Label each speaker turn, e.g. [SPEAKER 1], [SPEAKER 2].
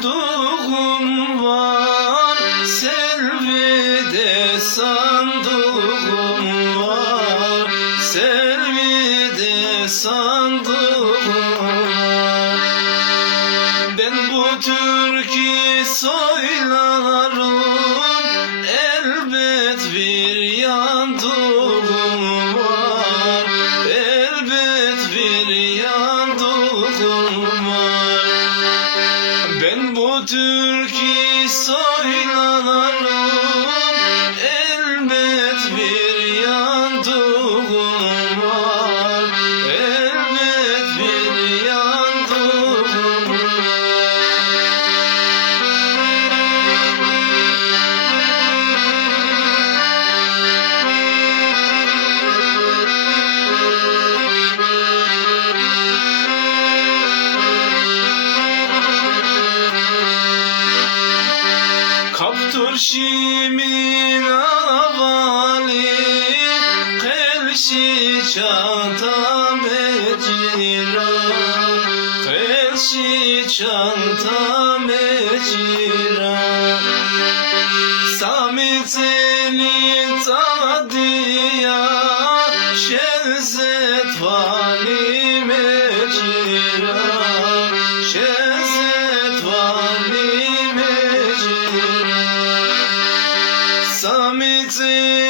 [SPEAKER 1] sanduğum var Servide sanduğum var. Servide sanduğum var. Ben bu türkü soylarım Elbet bir yandığım var. Elbet bir yandığım Ben bu türkü Kaptır şimin avali Kelşi çanta mecira Kelşi çanta mecira Samit'in tadiya Samit'ini